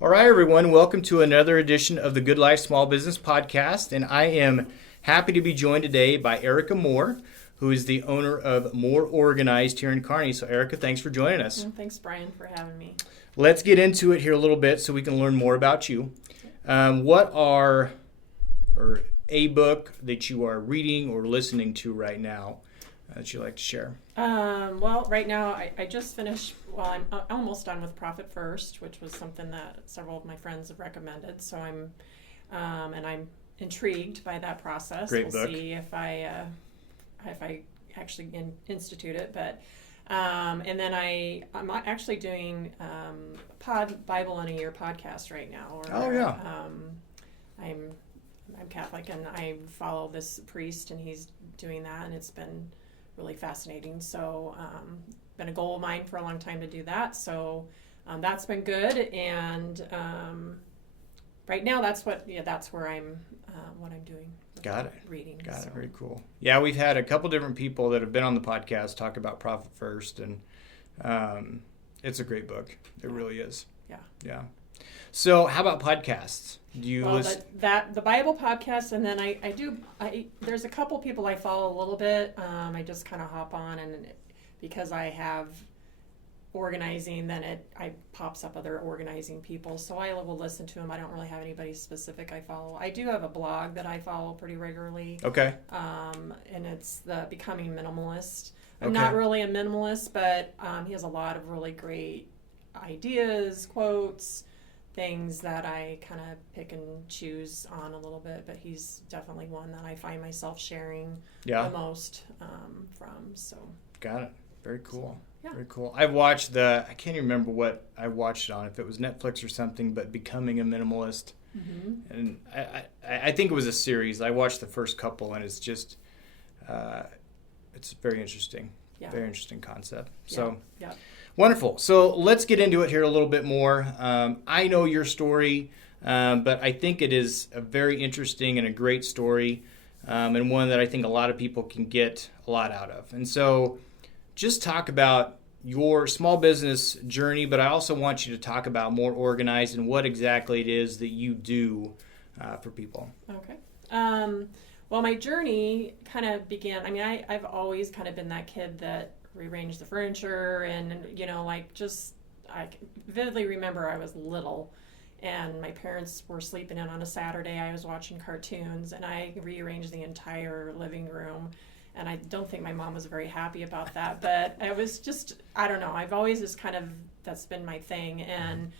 All right, everyone. Welcome to another edition of the Good Life Small Business Podcast. And I am happy to be joined today by Erika Moore, who is the owner of More Organized here in Kearney. So, Erika, thanks for joining us. Thanks, Brian, for having me. Let's get into it here a little bit so we can learn more about you. What are a book that you are reading or listening to right now that you'd like to share? Well, right now I just finished, I'm almost done with Profit First, which was something that several of my friends have recommended. So I'm intrigued by that process. Great we'll book. see if I actually institute it. But and then I'm actually doing Bible in a Year podcast right now. I'm Catholic and I follow this priest and he's doing that, and it's been really fascinating. So been a goal of mine for a long time to do that. So that's been good. And right now that's where I'm what I'm doing. Got it. Reading. Got it. Very cool. Yeah, we've had a couple different people that have been on the podcast talk about Profit First, and it's a great book. It really is. Yeah. So, how about podcasts? Do you listen? The Bible podcast, and then I there's a couple people I follow a little bit. I just kind of hop on, and because I have organizing, then it pops up other organizing people, so I will listen to them. I don't really have anybody specific I follow. I do have a blog that I follow pretty regularly. Okay. And it's the Becoming Minimalist. I'm Okay. not really a minimalist, but he has a lot of really great ideas, quotes, things that I kind of pick and choose on a little bit, but he's definitely one that I find myself sharing the most from. So got it. Very cool. Yeah. Very cool. I've watched I can't even remember what I watched it on, if it was Netflix or something, but Becoming a Minimalist. Mm-hmm. And I think it was a series. I watched the first couple, and it's just, it's very interesting. Yeah. Very interesting concept. So, yeah. Wonderful. So let's get into it here a little bit more. I know your story, but I think it is a very interesting and a great story, and one that I think a lot of people can get a lot out of. And so just talk about your small business journey, but I also want you to talk about More Organized and what exactly it is that you do for people. Okay. Well, my journey kind of began, I've always kind of been that kid that rearranged the furniture and, I vividly remember I was little and my parents were sleeping in on a Saturday. I was watching cartoons and I rearranged the entire living room. And I don't think my mom was very happy about that, but I was just, I don't know, I've always just that's been my thing. And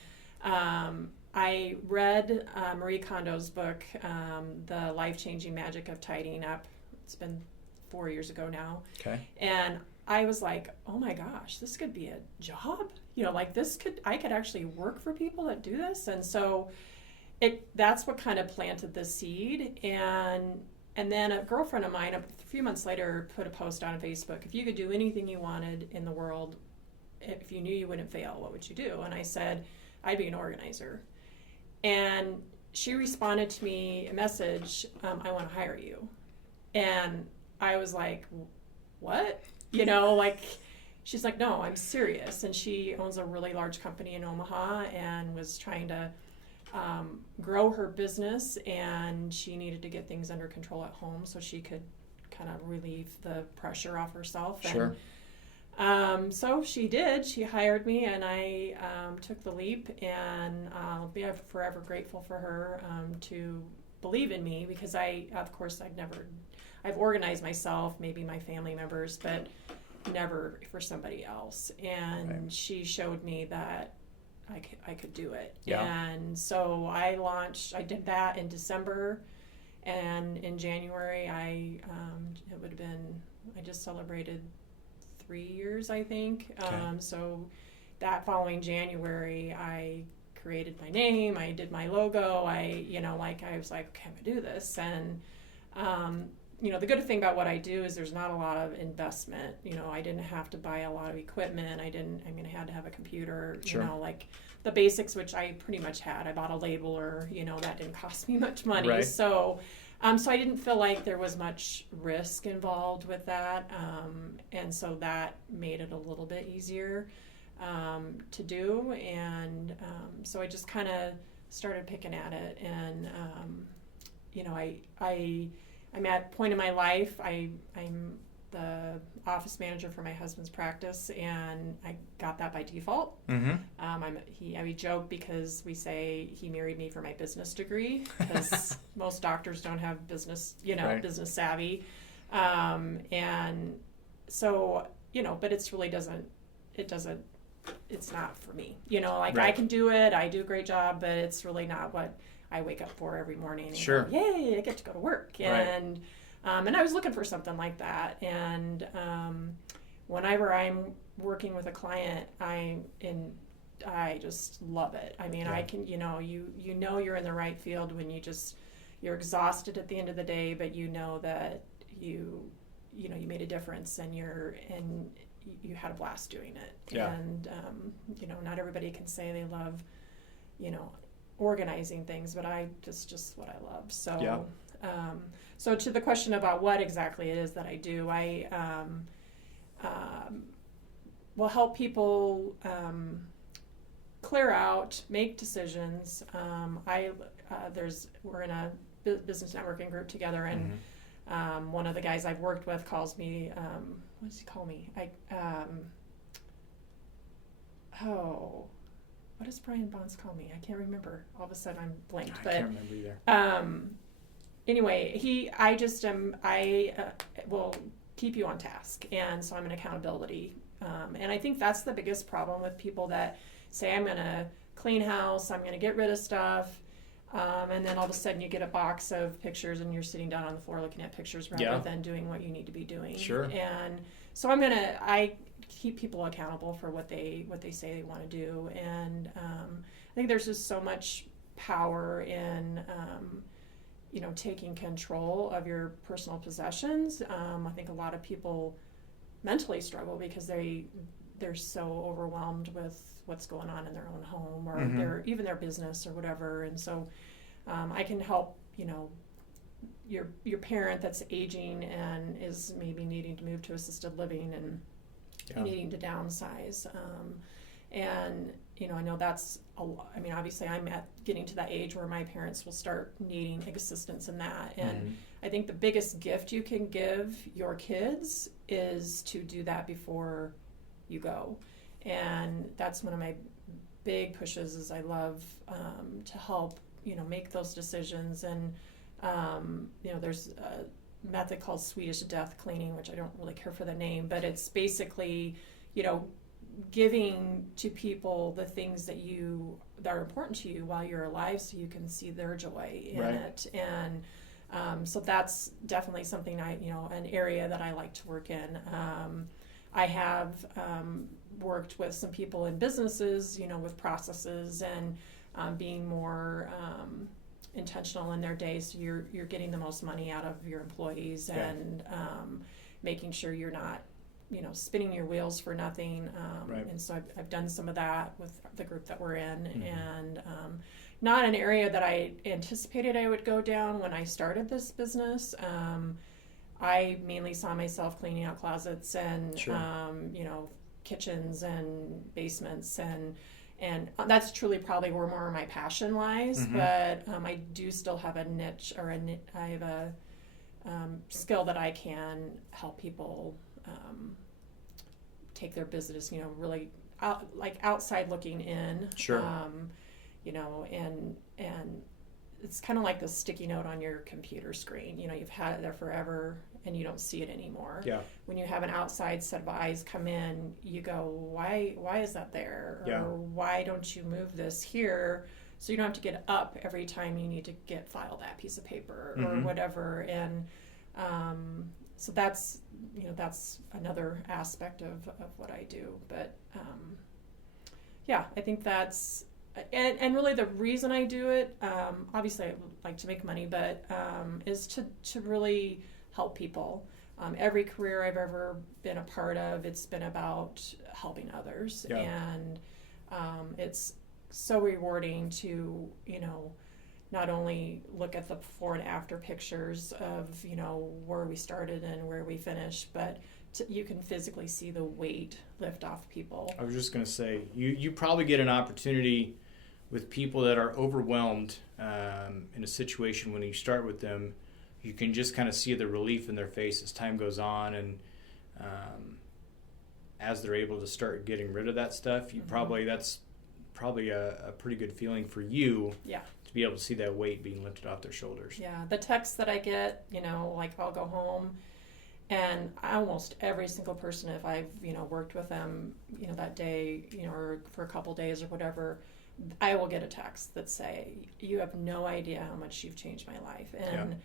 I read Marie Kondo's book, The Life-Changing Magic of Tidying Up. It's been 4 years ago now. Okay. And I was like, oh my gosh, this could be a job. I could actually work for people that do this. And so that's what kind of planted the seed. And then a girlfriend of mine, a few months later, put a post on Facebook. If you could do anything you wanted in the world, if you knew you wouldn't fail, what would you do? And I said, I'd be an organizer. And she responded to me a message, I want to hire you. And I was like, what? She's like, no, I'm serious. And she owns a really large company in Omaha and was trying to grow her business, and she needed to get things under control at home so she could kind of relieve the pressure off herself. Sure. And so she did. She hired me, and I took the leap, and I'll be forever grateful for her to believe in me, because I've organized myself, maybe my family members, but never for somebody else. And She showed me that I could do it. Yeah. And so I did that in December, and in January I just celebrated 3 years, I think. Okay. So that following January I created my name, I did my logo, I was like, okay, I'm gonna do this. And the good thing about what I do is there's not a lot of investment. I didn't have to buy a lot of equipment. I had to have a computer, Sure. The basics, which I pretty much had. I bought a labeler, that didn't cost me much money. Right. So I didn't feel like there was much risk involved with that. And so that made it a little bit easier to do. And So I just kind of started picking at it, and I'm at a point in my life. I'm the office manager for my husband's practice, and I got that by default. We joke because we say he married me for my business degree, because most doctors don't have business, Right. business savvy, and so but it's really it's not for me. I Right. can do it. I do a great job, but it's really not what I wake up for every morning. And Sure. go, yay, I get to go to work. Right. And I was looking for something like that. And whenever I'm working with a client, I just love it. I mean, Yeah. I can, you're in the right field when you're exhausted at the end of the day, but that you made a difference, and you had a blast doing it. Yeah. And not everybody can say they love organizing things, but just what I love. So Yeah. So to the question about what exactly it is that I do, I will help people clear out, make decisions. We're in a business networking group together, and one of the guys I've worked with calls me, what does he call me? What does Brian Bonds call me? I can't remember. All of a sudden I'm blanked. I can't remember either. Anyway, I will keep you on task, and so I'm an accountability. And I think that's the biggest problem with people that say, I'm going to clean house, I'm going to get rid of stuff, and then all of a sudden you get a box of pictures and you're sitting down on the floor looking at pictures rather than doing what you need to be doing. Sure. And so I keep people accountable for what they say they want to do. And I think there's just so much power in taking control of your personal possessions. I think a lot of people mentally struggle because they're so overwhelmed with what's going on in their own home or even their business or whatever. And so I can help your parent that's aging and is maybe needing to move to assisted living and needing to downsize. And I know that's a lot. I mean, obviously I'm getting to that age where my parents will start needing assistance in that. And I think the biggest gift you can give your kids is to do that before you go. And that's one of my big pushes is I love to help, make those decisions. And, there's a method called Swedish death cleaning, which I don't really care for the name, but it's basically, giving to people the things that are important to you while you're alive, so you can see their joy in it. And so that's definitely something an area that I like to work in. I have worked with some people in businesses, with processes and being more intentional in their day, so you're getting the most money out of your employees and making sure you're not spinning your wheels for nothing. And so I've done some of that with the group that we're in, and not an area that I anticipated I would go down when I started this business. I mainly saw myself cleaning out closets and kitchens and basements, and that's truly probably where more of my passion lies. But I do still have a niche, I have a skill that I can help people take their business, really outside looking in. Sure. And it's kind of like the sticky note on your computer screen. You've had it there forever and you don't see it anymore. Yeah. When you have an outside set of eyes come in, you go, why is that there? Or why don't you move this here so you don't have to get up every time you need to file that piece of paper or whatever. And so that's another aspect of what I do. But I think that's and really the reason I do it, obviously I like to make money, but is to really help people. Every career I've ever been a part of, it's been about helping others. And it's so rewarding to not only look at the before and after pictures of where we started and where we finished, but you can physically see the weight lift off people. I was just going to say, you probably get an opportunity with people that are overwhelmed in a situation, when you start with them, you can just kind of see the relief in their face as time goes on, and as they're able to start getting rid of that stuff, you that's probably a pretty good feeling for you. Yeah. To be able to see that weight being lifted off their shoulders. Yeah, the texts that I get, like I'll go home, and almost every single person, if I've, worked with them, that day, or for a couple days or whatever, I will get a text that say, you have no idea how much you've changed my life. And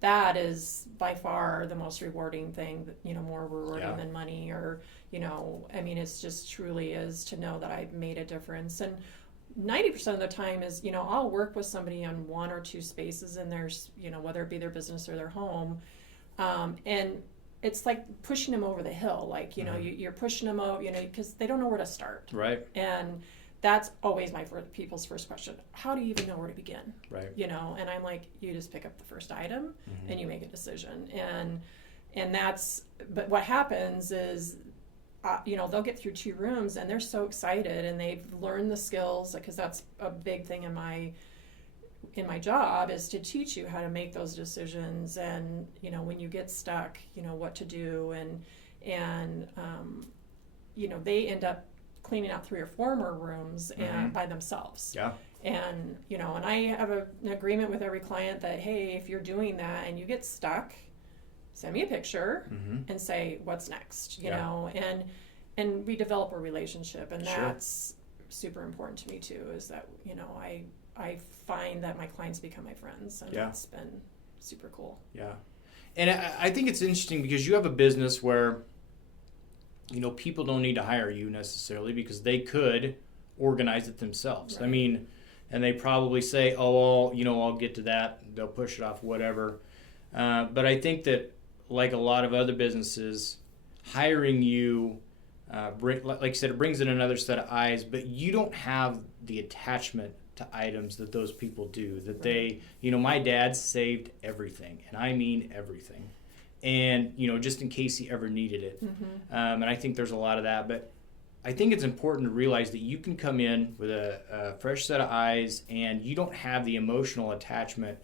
that is by far the most rewarding thing, more rewarding than money, or, it's just truly is to know that I've made a difference. And 90% of the time is, I'll work with somebody on one or two spaces in their, whether it be their business or their home. And it's like pushing them over the hill. Like, you're pushing them over, because they don't know where to start. Right. And that's always people's first question. How do you even know where to begin? Right. And I'm like, you just pick up the first item and you make a decision. And that's, but what happens is, they'll get through 2 rooms and they're so excited, and they've learned the skills, because that's a big thing in my job, is to teach you how to make those decisions, and when you get stuck, what to do, and they end up cleaning out 3 or 4 more rooms and by themselves. Yeah. And and I have an agreement with every client that, hey, if you're doing that and you get stuck, send me a picture and say, what's next, you know, and we develop a relationship, and that's super important to me too, is that, I find that my clients become my friends, and that's been super cool. Yeah. And I think it's interesting because you have a business where, people don't need to hire you necessarily, because they could organize it themselves. Right. I mean, and they probably say, oh, well, I'll get to that. They'll push it off, whatever. But I think that, like a lot of other businesses, hiring you, like you said, it brings in another set of eyes, but you don't have the attachment to items that those people do. That they, my dad saved everything, and I mean everything. And, just in case he ever needed it. And I think there's a lot of that. But I think it's important to realize that you can come in with a fresh set of eyes, and you don't have the emotional attachment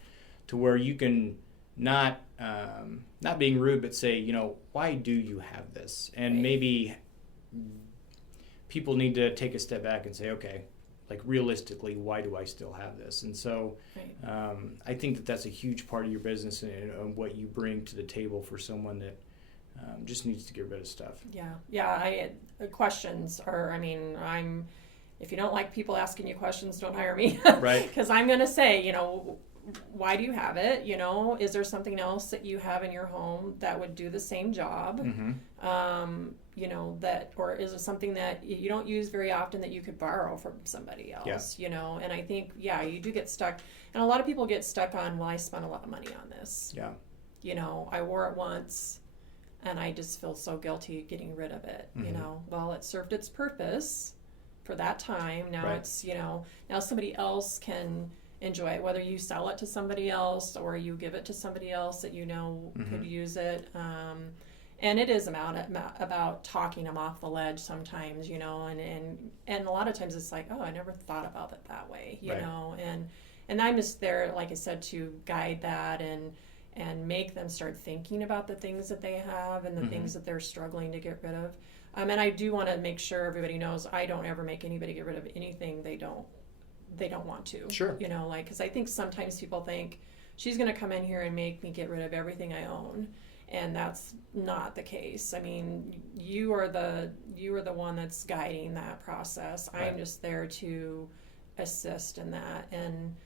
to where you can not being rude, but say, why do you have this? And maybe people need to take a step back and say, okay, like realistically, why do I still have this? And so I think that that's a huge part of your business, and what you bring to the table for someone that just needs to get rid of stuff. Yeah. Questions are, if you don't like people asking you questions, don't hire me. Right. Because I'm going to say, why do you have it? Is there something else that you have in your home that would do the same job? Or is it something that you don't use very often that you could borrow from somebody else? And I think, you do get stuck. And a lot of people get stuck on, well, I spent a lot of money on this. Yeah. I wore it once and I just feel so guilty getting rid of it. Well, it served its purpose for that time. Now it's, now somebody else can enjoy it, whether you sell it to somebody else or you give it to somebody else that could use it. And it is about talking them off the ledge sometimes, and a lot of times it's like, oh, I never thought about it that way, you know, and I'm just there, like I said, to guide that and make them start thinking about the things that they have and the things that they're struggling to get rid of. And I do want to make sure everybody knows I don't ever make anybody get rid of anything they don't want to. Sure. Because I think sometimes people think, she's going to come in here and make me get rid of everything I own. And that's not the case. You are the one that's guiding that process. Right. I'm just there to assist in that. And,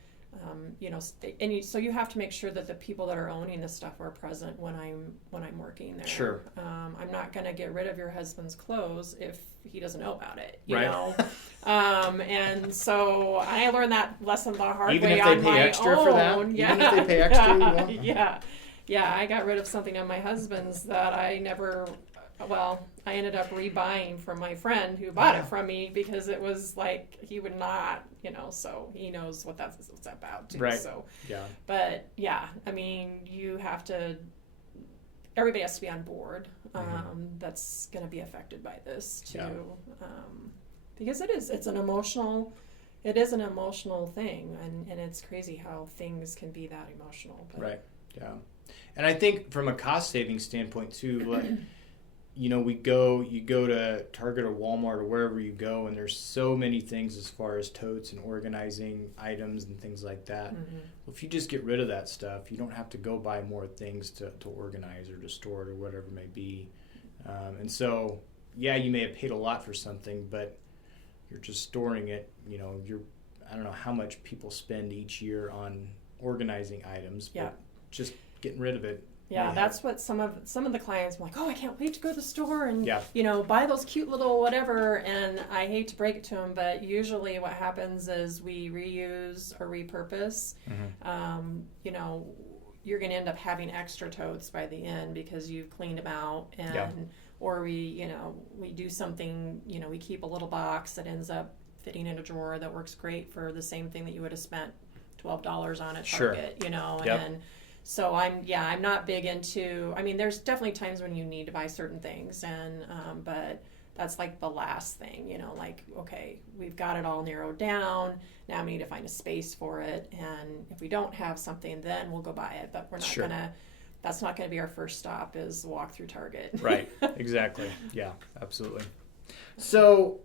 so you have to make sure that the people that are owning this stuff are present when I'm working there. Sure. I'm not going to get rid of your husband's clothes if he doesn't know about it, you know? And so I learned that lesson the hard way on my own. Even if they pay extra for that? Yeah. Even if they pay extra, you won't? Yeah, I got rid of something on my husband's that I ended up rebuying from my friend who bought it from me, because it was like, he would not, so he knows what that's about too. Right. So, but you have to, everybody has to be on board, that's going to be affected by this too. Because it's an emotional It is an emotional thing, and it's crazy how things can be that emotional. But. Right. Yeah. And I think from a cost saving standpoint too, like, you go to Target or Walmart or wherever you go, and there's so many things as far as totes and organizing items and things like that. Mm-hmm. Well, if you just get rid of that stuff, you don't have to go buy more things to organize or to store it or whatever it may be. And so, yeah, you may have paid a lot for something, but you're just storing it. I don't know how much people spend each year on organizing items, but just getting rid of it. Yeah, that's what some of the clients were like, oh, I can't wait to go to the store and buy those cute little whatever. And I hate to break it to them, but usually what happens is we reuse or repurpose. Mm-hmm. You're going to end up having extra totes by the end because you've cleaned them out, or we do something. We keep a little box that ends up fitting in a drawer that works great for the same thing that you would have spent $12 on at Target. And so I'm not big into, there's definitely times when you need to buy certain things, and but that's like the last thing, like, okay, we've got it all narrowed down, now we need to find a space for it, and if we don't have something, then we'll go buy it, but we're not that's not gonna be our first stop, is walk through Target. Right, exactly. Yeah, absolutely. So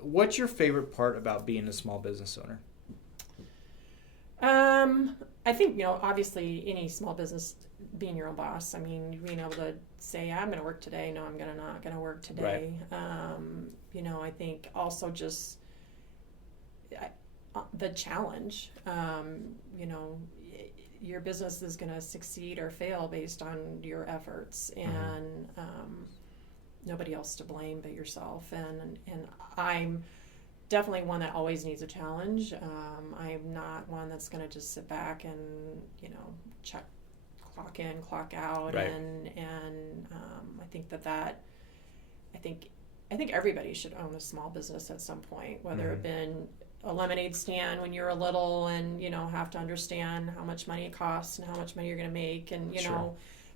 what's your favorite part about being a small business owner? I think, obviously any small business, being your own boss, being able to say, I'm going to work today. No, I'm not going to work today. Right. I think also just the challenge, your business is going to succeed or fail based on your efforts, and nobody else to blame but yourself. And I'm definitely one that always needs a challenge. I'm not one that's going to just sit back and check, clock in, clock out. Right. And I think I think everybody should own a small business at some point, whether it been a lemonade stand when you're a little, and have to understand how much money it costs and how much money you're going to make, and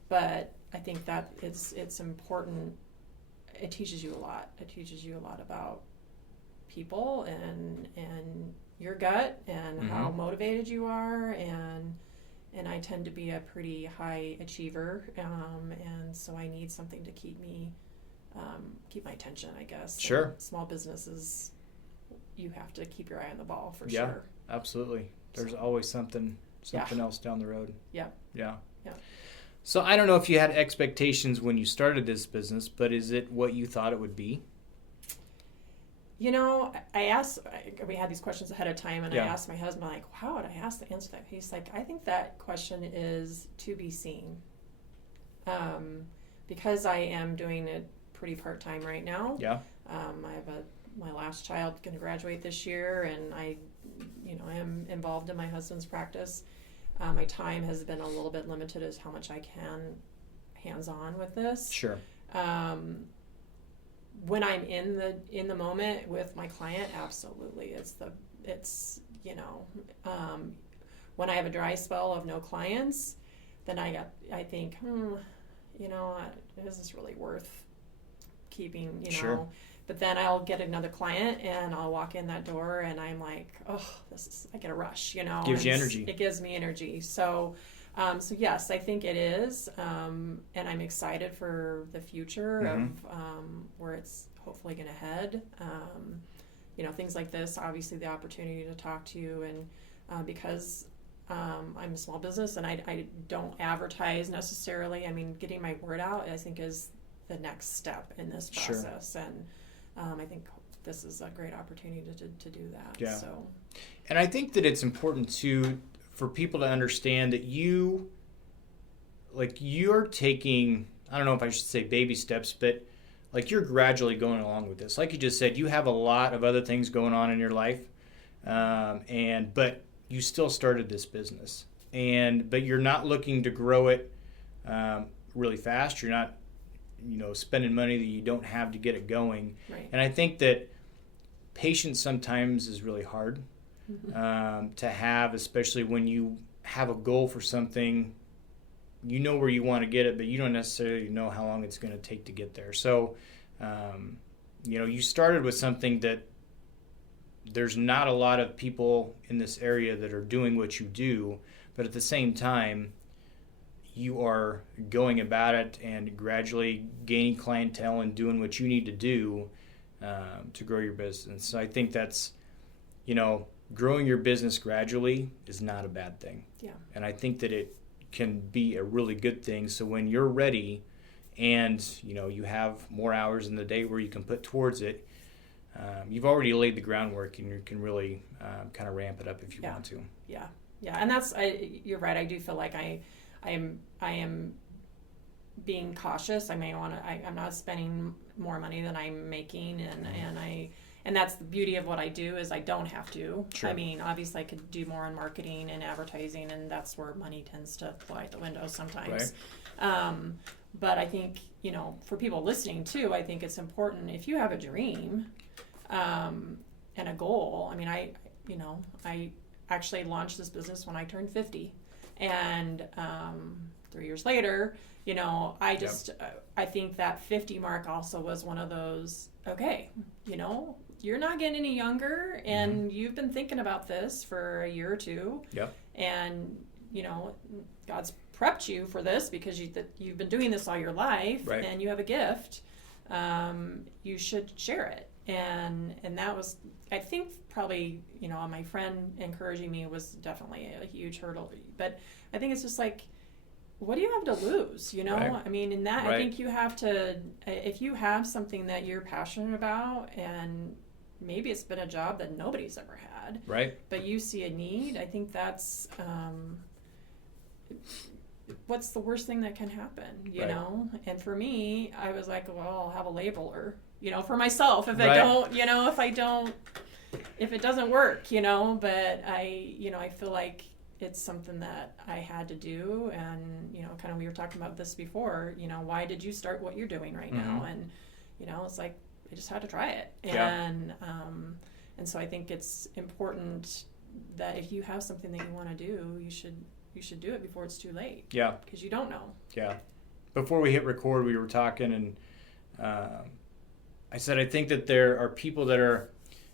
but I think that it's important. It teaches you a lot. It teaches you a lot about people and your gut and how motivated you are, and I tend to be a pretty high achiever, and so I need something to keep my attention, I guess. Sure. And small businesses, you have to keep your eye on the ball for sure. Yeah, absolutely. There's always something else down the road. Yeah. So I don't know if you had expectations when you started this business, but is it what you thought it would be? We had these questions ahead of time, and I asked my husband, like, how would I answer that? He's like, I think that question is to be seen. Because I am doing it pretty part-time right now. Yeah. I have my last child going to graduate this year, and I am involved in my husband's practice. My time has been a little bit limited as how much I can hands-on with this. Sure. When I'm in the moment with my client, absolutely. When I have a dry spell of no clients, then I think, is this really worth keeping, Sure. But then I'll get another client and I'll walk in that door and I'm like, I get a rush, Gives you energy. It gives me energy. So yes, I think it is. And I'm excited for the future of where it's hopefully going to head. Things like this, obviously the opportunity to talk to you, and because I'm a small business and I don't advertise necessarily. Getting my word out, I think, is the next step in this process. Sure. And I think this is a great opportunity to do that. Yeah. So. And I think that it's important for people to understand that you're taking, I don't know if I should say baby steps, but you're gradually going along with this. Like you just said, you have a lot of other things going on in your life, but you still started this business, but you're not looking to grow it really fast. You're not, spending money that you don't have to get it going. Right. And I think that patience sometimes is really hard to have, especially when you have a goal for something. You know where you want to get it, but you don't necessarily know how long it's going to take to get there. So, you started with something that there's not a lot of people in this area that are doing what you do, but at the same time, you are going about it and gradually gaining clientele and doing what you need to do to grow your business. So I think that's, growing your business gradually is not a bad thing. Yeah. And I think that it can be a really good thing. So when you're ready and, you have more hours in the day where you can put towards it, you've already laid the groundwork and you can really kind of ramp it up if you want to. Yeah. Yeah. And you're right. I do feel like I am being cautious. I'm not spending more money than I'm making, and that's the beauty of what I do is I don't have to. Sure. I mean, obviously I could do more on marketing and advertising, and that's where money tends to fly out the window sometimes. Right. But I think, for people listening too, I think it's important if you have a dream and a goal. I mean, I actually launched this business when I turned 50. And 3 years later, I think that 50 mark also was one of those, okay, you're not getting any younger, and you've been thinking about this for a year or two. Yep. And, God's prepped you for this because you've been doing this all your life, right. And you have a gift. You should share it. And that was, I think, probably, my friend encouraging me was definitely a huge hurdle. But I think it's just like, what do you have to lose? Right. I mean, in that, right. I think you have to, if you have something that you're passionate about, and maybe it's been a job that nobody's ever had, right. but you see a need, I think that's, what's the worst thing that can happen, you right. know? And for me, I was like, well, I'll have a labeler, for myself if right. I don't, if it doesn't work, but I feel like it's something that I had to do. And, kind of, we were talking about this before, why did you start what you're doing right now? And, it's like, I just had to try it. Yeah. And so I think it's important that if you have something that you want to do, you should do it before it's too late. Yeah. Because you don't know. Yeah. Before we hit record, we were talking, and I said I think that there are people that are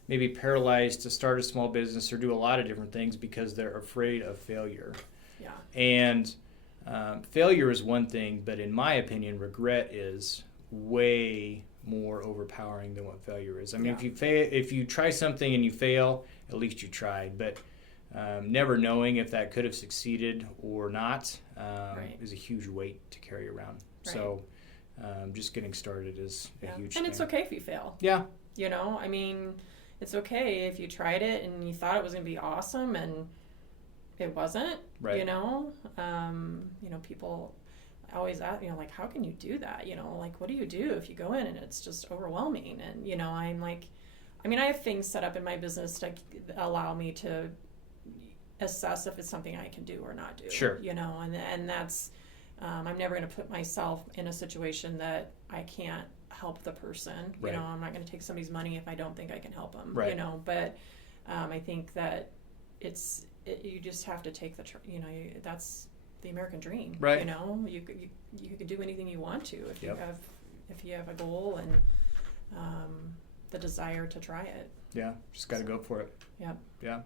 maybe paralyzed to start a small business or do a lot of different things because they're afraid of failure. Yeah. And failure is one thing, but in my opinion, regret is way more overpowering than what failure is. I mean, if you try something and you fail, at least you tried. But never knowing if that could have succeeded or not right. is a huge weight to carry around. Right. So just getting started is a huge thing. And it's okay if you fail. Yeah. I mean, it's okay if you tried it and you thought it was going to be awesome and it wasn't, right. People always ask, like, how can you do that? Like, what do you do if you go in and it's just overwhelming? And, I'm like, I mean, I have things set up in my business to allow me to assess if it's something I can do or not do. Sure. And that's, I'm never going to put myself in a situation that I can't help the person. Right. I'm not going to take somebody's money if I don't think I can help them. Right. But I think that you just have to take that's the American dream. Right. You can do anything you want to if yep. you have a goal and the desire to try it. Yeah, just got to go for it. Yep. Yeah.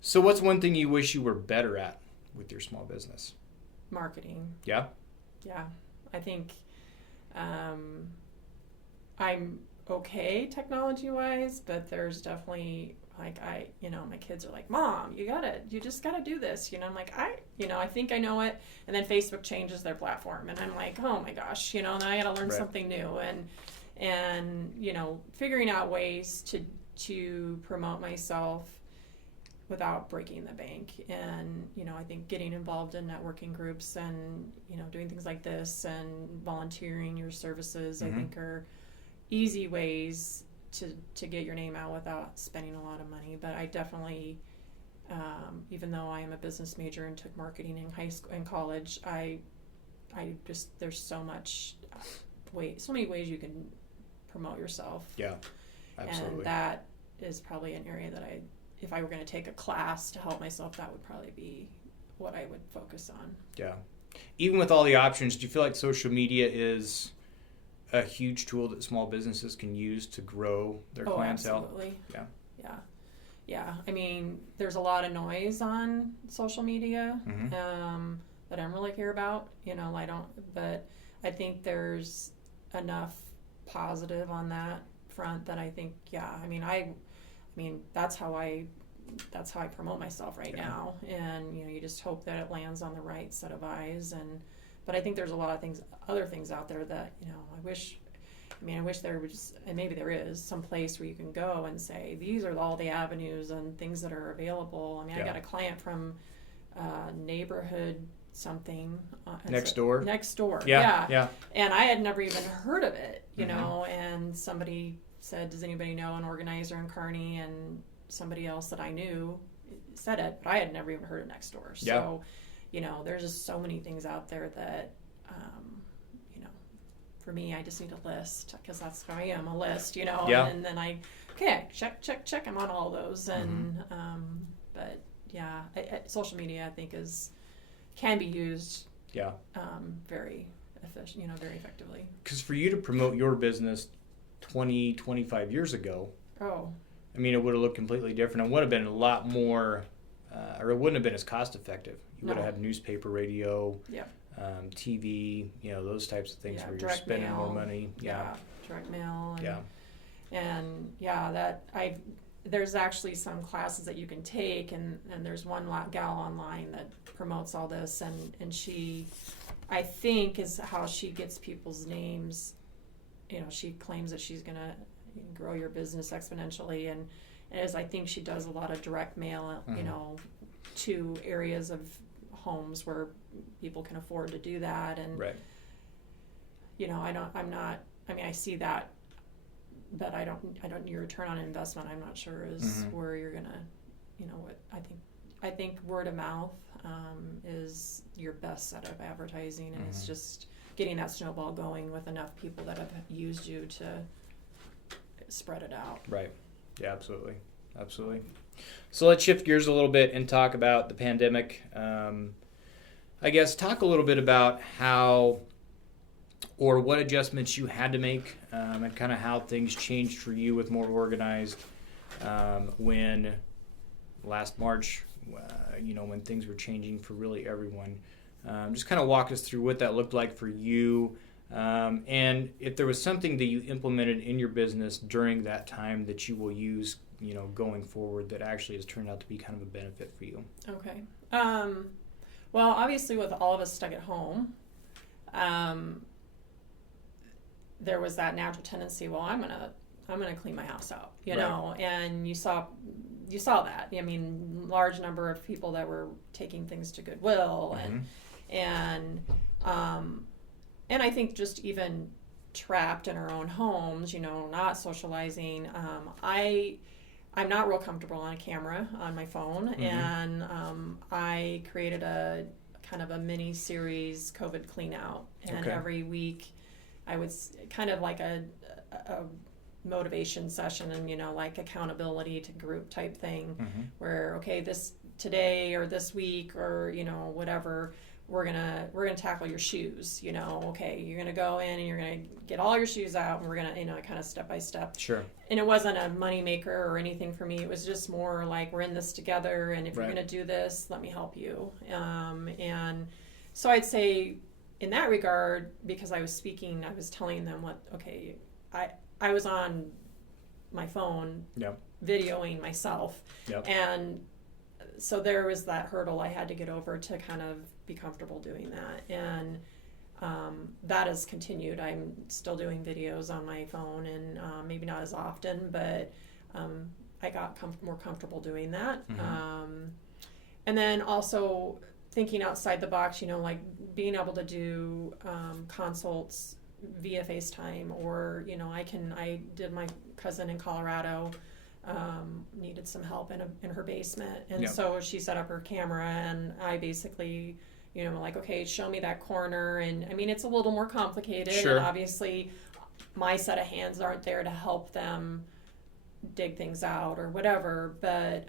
So what's one thing you wish you were better at with your small business? Marketing. Yeah? Yeah. I think I'm okay technology-wise, but there's definitely, like, my kids are like, Mom, you just gotta do this. I'm like, I think I know it. And then Facebook changes their platform. And I'm like, oh my gosh, now I gotta learn right. something new. And figuring out ways to promote myself without breaking the bank. And, I think getting involved in networking groups and, doing things like this and volunteering your services, I think are easy ways to get your name out without spending a lot of money. But I definitely, even though I am a business major and took marketing in high school and college, I just, there's so many ways you can promote yourself. Yeah, absolutely. And that is probably an area that if I were going to take a class to help myself, that would probably be what I would focus on. Yeah. Even with all the options, do you feel like social media is a huge tool that small businesses can use to grow their clientele? Absolutely. Yeah. Yeah. Yeah. I mean, there's a lot of noise on social media that I don't really care about. But I think there's enough positive on that front that I think, I mean, that's how I promote myself right now. And, you just hope that it lands on the right set of eyes. But I think there's a lot of other things out there that, I wish there was, and maybe there is, some place where you can go and say, these are all the avenues and things that are available. I mean, I got a client from neighborhood something. Next door. Yeah. And I had never even heard of it, know, and somebody said, does anybody know an organizer in Kearney? And somebody else that I knew said it, but I had never even heard of Next Door. So, there's just so many things out there that, for me, I just need a list, because that's who I am, a list, and then check, I'm on all those. And, but yeah, social media, I think can be used very efficient, very effectively. Because for you to promote your business 20, 25 years ago, I mean, it would have looked completely different. It would have been a lot more, or it wouldn't have been as cost effective. You would have had newspaper, radio, TV, those types of things where you're spending more money. Direct mail. And there's actually some classes that you can take, and there's one gal online that promotes all this, and she, I think, is how she gets people's names. She claims that she's going to grow your business exponentially, and as I think she does a lot of direct mail, to areas of homes where people can afford to do that. And I see that, but I don't your return on investment, I'm not sure is where you're gonna, I think word of mouth is your best set of advertising, and it's just getting that snowball going with enough people that have used you to spread it out. Right. Yeah, absolutely. So let's shift gears a little bit and talk about the pandemic. I guess talk a little bit about how or what adjustments you had to make, and kind of how things changed for you with more organized when last March, when things were changing for really everyone. Just kind of walk us through what that looked like for you, and if there was something that you implemented in your business during that time that you will use, going forward, that actually has turned out to be kind of a benefit for you. Okay. Well, obviously, with all of us stuck at home, there was that natural tendency. Well, I'm gonna clean my house out, know, and you saw that. I mean, large number of people that were taking things to Goodwill, and I think just even trapped in our own homes, not socializing. I'm not real comfortable on a camera on my phone, and I created a kind of a mini series COVID clean out, and every week I would kind of like a motivation session, and like accountability to group type thing, where this today or this week or whatever, we're gonna tackle your shoes. You're gonna go in and you're gonna get all your shoes out, and we're gonna kind of step by step. Sure. And it wasn't a money maker or anything for me. It was just more like, we're in this together, and if you're gonna do this, let me help you. And so I'd say in that regard, because I was speaking, I was telling them I was on my phone videoing myself, and so there was that hurdle I had to get over to kind of be comfortable doing that, and that has continued. I'm still doing videos on my phone, and maybe not as often, but I got more comfortable doing that. And then also thinking outside the box, like being able to do consults via FaceTime, or I did my cousin in Colorado needed some help in her basement, and so she set up her camera, and I basically show me that corner. And I mean, it's a little more complicated, and obviously my set of hands aren't there to help them dig things out or whatever, but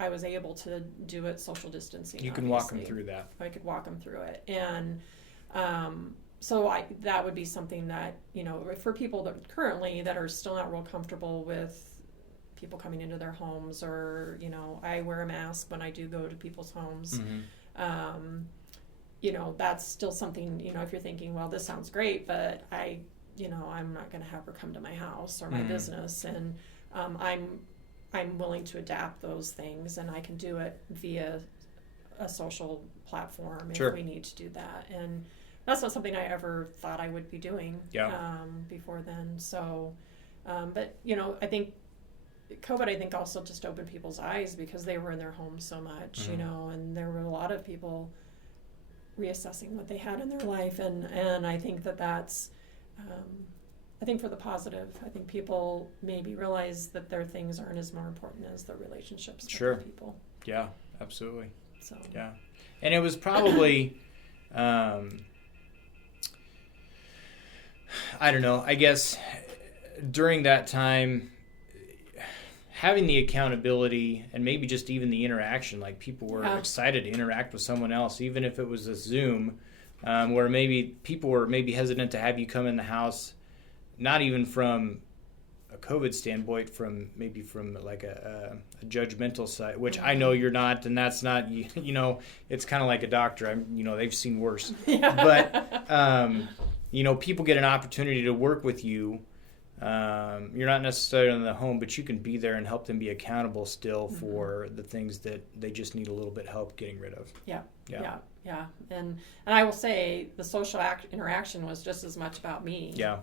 I was able to do it social distancing. You can walk them through that. I could walk them through it, and so that would be something that for people that currently that are still not real comfortable with people coming into their homes, or, I wear a mask when I do go to people's homes. Mm-hmm. That's still something, if you're thinking, well, this sounds great, but I'm not going to have her come to my house or my Mm-hmm. business. And I'm willing to adapt those things, and I can do it via a social platform Sure. if we need to do that. And that's not something I ever thought I would be doing before then. So, but, I think COVID, also just opened people's eyes because they were in their homes so much, Mm-hmm. and there were a lot of people reassessing what they had in their life. And I think that's, I think for the positive. I think people maybe realize that their things aren't as more important as their relationships with Sure. other people. Yeah, absolutely. So Yeah. And it was probably, I don't know, I guess during that time, having the accountability and maybe just even the interaction, like people were excited to interact with someone else, even if it was a Zoom, where maybe people were maybe hesitant to have you come in the house, not even from a COVID standpoint, from like a judgmental side, which I know you're not, and that's not, it's kind of like a doctor. They've seen worse. But, people get an opportunity to work with you. You're not necessarily in the home, but you can be there and help them be accountable still for the things that they just need a little bit help getting rid of. Yeah. And I will say the social interaction was just as much about me. Yeah.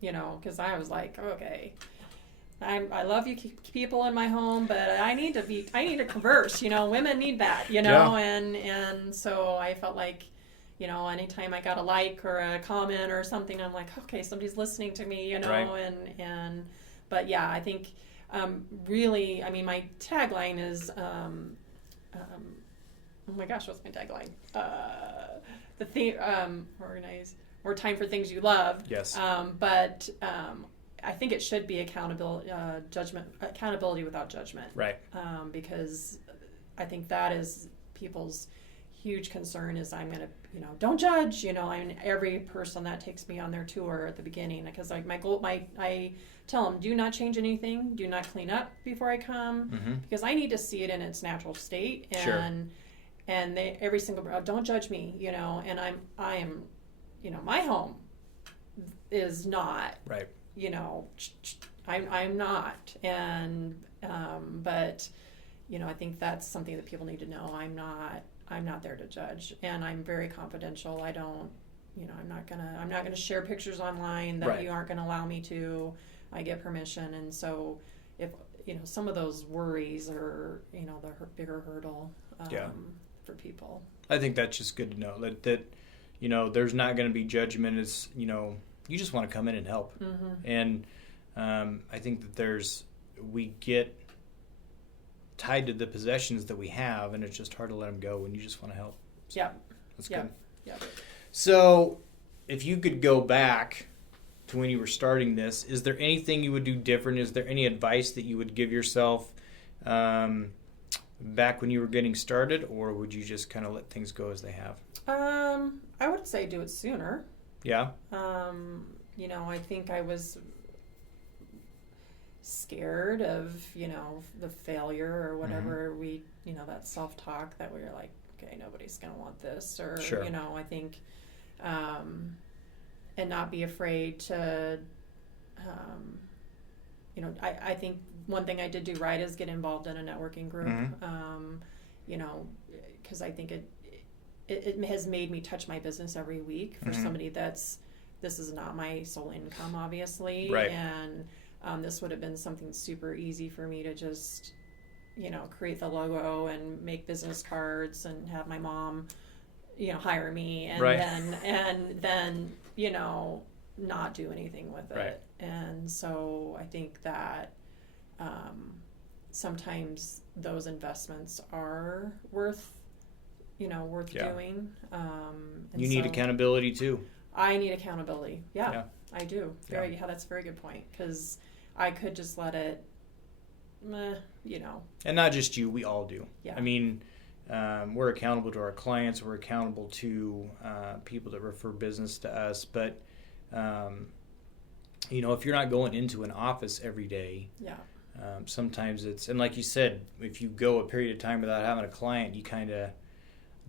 Because I was like, okay, I love you people in my home, but I need to converse. Women need that. And so I felt like, anytime I got a like or a comment or something, I'm like, okay, somebody's listening to me. Right. But yeah, I think really, my tagline is, oh my gosh, what's my tagline? The theme, organize. More time for things you love. Yes. But I think it should be accountability without judgment. Right. Because I think that is people's huge concern is I'm going to, don't judge, every person that takes me on their tour at the beginning, because like I tell them, do not change anything. Do not clean up before I come, because I need to see it in its natural state. And, sure. And every single, don't judge me, and I am, my home is not, right. I'm not. And, but, I think that's something that people need to know. I'm not there to judge, and I'm very confidential. I don't, I'm not gonna share pictures online that right. you aren't gonna allow me to. I get permission. And so if, some of those worries are, the bigger hurdle, for people. I think that's just good to know that there's not going to be judgment. It's, you just want to come in and help. And I think that we get tied to the possessions that we have, and it's just hard to let them go when you just want to help. So that's good. Yeah. So if you could go back to when you were starting this, is there anything you would do different? Is there any advice that you would give yourself back when you were getting started, or would you just kind of let things go as they have? I would say do it sooner. Yeah. I think I was scared of, the failure or whatever that self-talk that we were like, okay, nobody's going to want this, or, sure. I think, and not be afraid to, I think one thing I did do right is get involved in a networking group, because I think it has made me touch my business every week for somebody this is not my sole income, obviously. Right. And this would have been something super easy for me to just, create the logo and make business cards and have my mom, hire me, and right. then, not do anything with it. Right. And so I think that sometimes those investments are worth doing. You need accountability too. I need accountability. Yeah. I do. That's a very good point, because I could just let it, And not just you, we all do. Yeah. I mean, we're accountable to our clients. We're accountable to people that refer business to us. But, if you're not going into an office every day, Sometimes and like you said, if you go a period of time without having a client, you kind of,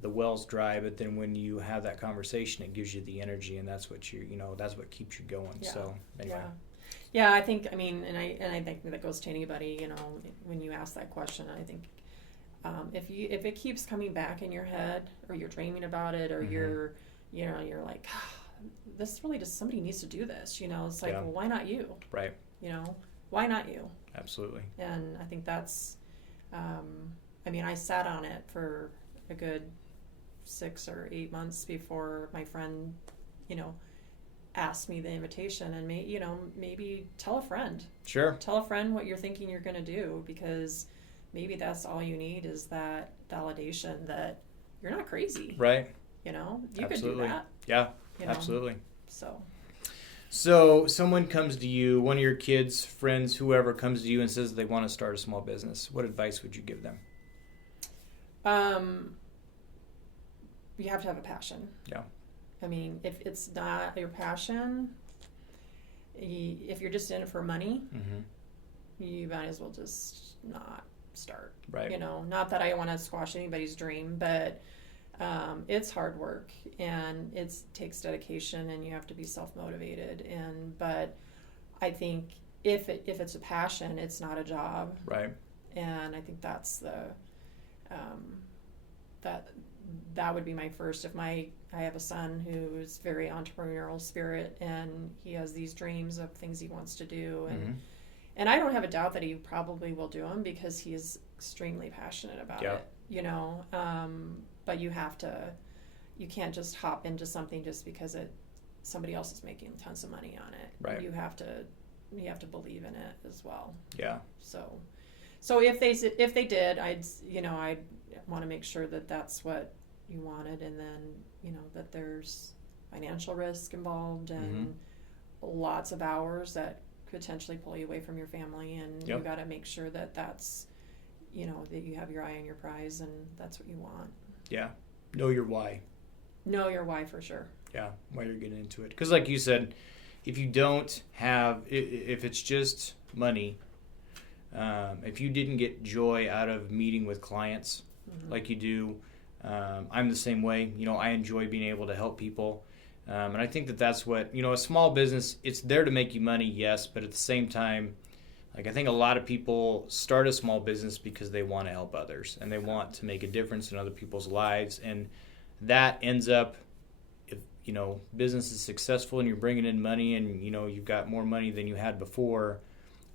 the well's dry, but then when you have that conversation, it gives you the energy, and that's what that's what keeps you going. Yeah. So anyway. Yeah, I think, and I think that goes to anybody, when you ask that question. I think if it keeps coming back in your head, or you're dreaming about it, or you're like, this really just, somebody needs to do this, it's like, well, why not you? Right. Why not you? Absolutely. And I think that's, I sat on it for a good 6 or 8 months before my friend, asked me the invitation, and maybe tell a friend. Sure. Tell a friend what you're thinking you're going to do, because maybe that's all you need, is that validation that you're not crazy. Right. You Absolutely. could do that. Yeah, absolutely. So someone comes to you, one of your kids, friends, whoever comes to you and says they want to start a small business. What advice would you give them? You have to have a passion. Yeah. If it's not your passion, if you're just in it for money, you might as well just not start. Right. Not that I want to squash anybody's dream, but it's hard work, and it takes dedication, and you have to be self-motivated. But I think if it's a passion, it's not a job. Right. And I think that's the that would be my first. I have a son who's very entrepreneurial spirit, and he has these dreams of things he wants to do, and I don't have a doubt that he probably will do them, because he is extremely passionate about it. But you can't just hop into something just because somebody else is making tons of money on it. Right. You have to believe in it as well. Yeah. So if they did, I'd want to make sure that that's what you wanted, and then that there's financial risk involved, and lots of hours that could potentially pull you away from your family, and you got to make sure that that's that you have your eye on your prize, and that's what you want. Yeah. Know your why. Know your why, for sure. Yeah, why you're getting into it. Because like you said, if you don't have, if it's just money, if you didn't get joy out of meeting with clients like you do, I'm the same way. I enjoy being able to help people. And I think that's what, a small business, it's there to make you money, yes, but at the same time, I think a lot of people start a small business because they want to help others, and they want to make a difference in other people's lives. And that ends up, if business is successful and you're bringing in money, and you've got more money than you had before,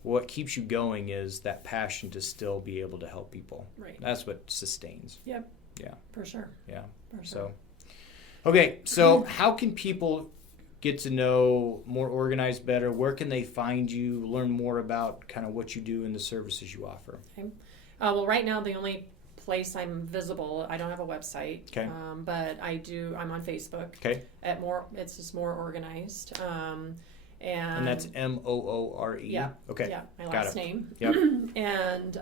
what keeps you going is that passion to still be able to help people. Right. That's what sustains. Yep. Yeah. For sure. Yeah. For sure. So how can people get to know more organized better? Where can they find you, learn more about kind of what you do and the services you offer? Okay. Well, right now the only place I'm visible, I don't have a website, okay. But I'm on Facebook. Okay. It's just More Organized. And that's Moore. Yeah. Okay. Yeah, my last name. Yep. And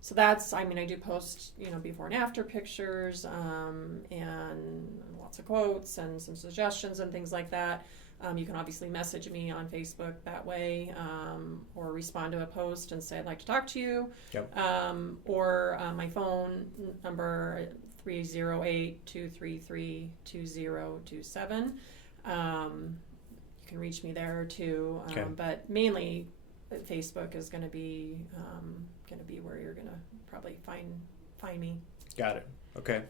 so that's, I do post, before and after pictures, and lots of quotes and some suggestions and things like that. You can obviously message me on Facebook that way, or respond to a post and say, I'd like to talk to you. Yep. Or my phone number, 308-233-2027. You can reach me there too. Okay. But mainly Facebook is going to be where you're going to probably find me. Got it. Okay.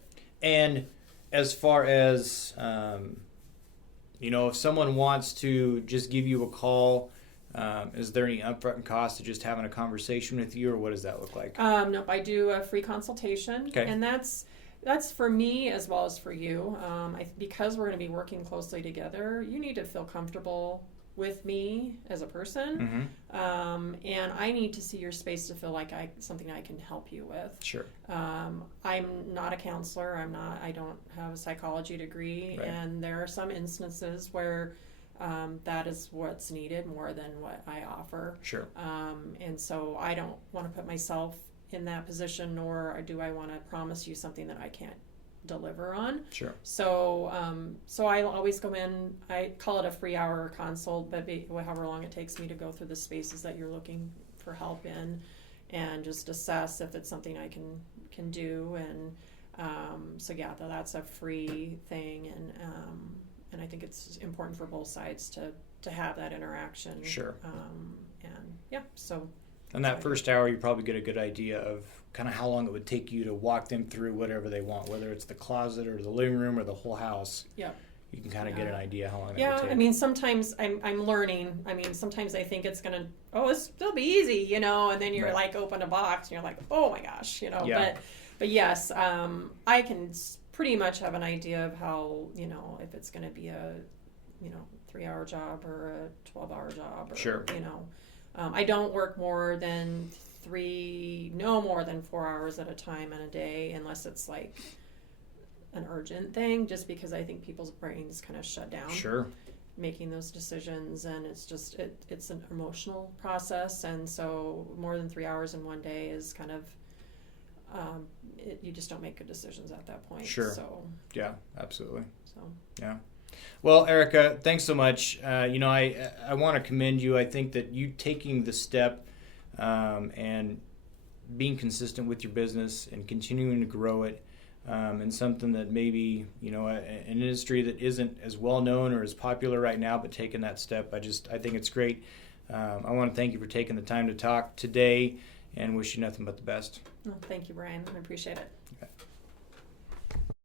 And as far as if someone wants to just give you a call, is there any upfront cost to just having a conversation with you, or what does that look like? Nope. I do a free consultation, okay. And that's for me as well as for you. Because we're going to be working closely together, you need to feel comfortable with me as a person, and I need to see your space to feel like something I can help you with. Sure. I'm not a counselor. I don't have a psychology degree, right. And there are some instances where that is what's needed more than what I offer. Sure. And so I don't want to put myself in that position, nor do I want to promise you something that I can't deliver on. Sure. So I always go in, I call it a free hour consult, but however long it takes me to go through the spaces that you're looking for help in, and just assess if it's something I can do. And so yeah, that's a free thing, and I think it's important for both sides to have that interaction. Sure. And yeah, so. In that first hour, you probably get a good idea of kind of how long it would take you to walk them through whatever they want, whether it's the closet or the living room or the whole house. Yeah. You can kind of get an idea how long it would Yeah, take. I mean, sometimes I'm learning. I mean, sometimes I think it's gonna, it'll be easy, you know, and then you're Right. like, open a box, and you're like, oh my gosh, you know. Yeah. But yes, I can pretty much have an idea of how, you know, if it's gonna be a, you know, 3-hour job or a 12-hour job, or, Sure. you know. I don't work more than 4 hours at a time in a day, unless it's like an urgent thing, just because I think people's brains kind of shut down. Sure. Making those decisions, and it's just it's an emotional process, and so more than 3 hours in one day is kind of you just don't make good decisions at that point. Sure. So Yeah, absolutely. so Yeah. Well, Erika, thanks so much. You know, I want to commend you. I think that you taking the step and being consistent with your business and continuing to grow it, and something that maybe, you know, an industry that isn't as well known or as popular right now, but taking that step, I think it's great. I want to thank you for taking the time to talk today, and wish you nothing but the best. thank you, Brian. I appreciate it. Okay.